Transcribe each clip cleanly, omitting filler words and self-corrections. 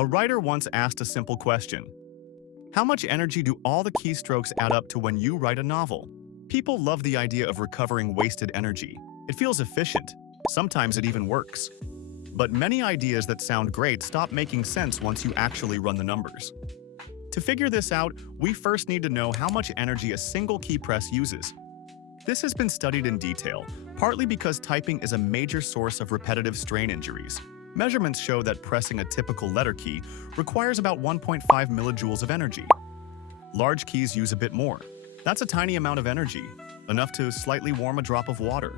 A writer once asked a simple question. How much energy do all the keystrokes add up to when you write a novel? People love the idea of recovering wasted energy. It feels efficient. Sometimes it even works. But many ideas that sound great stop making sense once you actually run the numbers. To figure this out, we first need to know how much energy a single key press uses. This has been studied in detail, partly because typing is a major source of repetitive strain injuries. Measurements show that pressing a typical letter key requires about 1.5 millijoules of energy. Large keys use a bit more. That's a tiny amount of energy, enough to slightly warm a drop of water,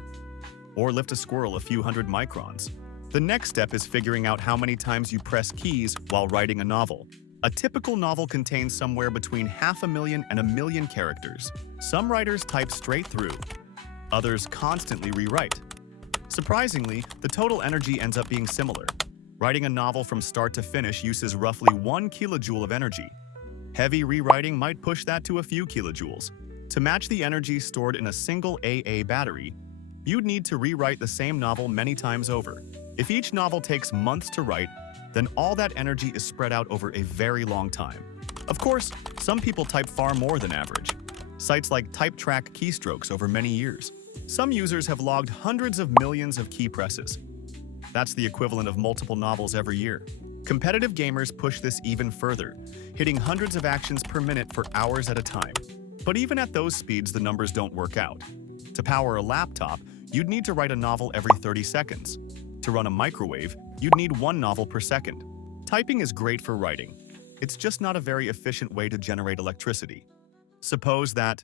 or lift a squirrel a few hundred microns. The next step is figuring out how many times you press keys while writing a novel. A typical novel contains somewhere between 500,000 and 1,000,000 characters. Some writers type straight through. Others constantly rewrite. Surprisingly, the total energy ends up being similar. Writing a novel from start to finish uses roughly 1 kilojoule of energy. Heavy rewriting might push that to a few kilojoules. To match the energy stored in a single AA battery, you'd need to rewrite the same novel many times over. If each novel takes months to write, then all that energy is spread out over a very long time. Of course, some people type far more than average. Sites like type track keystrokes over many years. Some users have logged hundreds of millions of key presses. That's the equivalent of multiple novels every year. Competitive gamers push this even further, hitting hundreds of actions per minute for hours at a time. But even at those speeds, the numbers don't work out. To power a laptop, you'd need to write a novel every 30 seconds. To run a microwave, you'd need 1 novel per second. Typing is great for writing. It's just not a very efficient way to generate electricity. Suppose that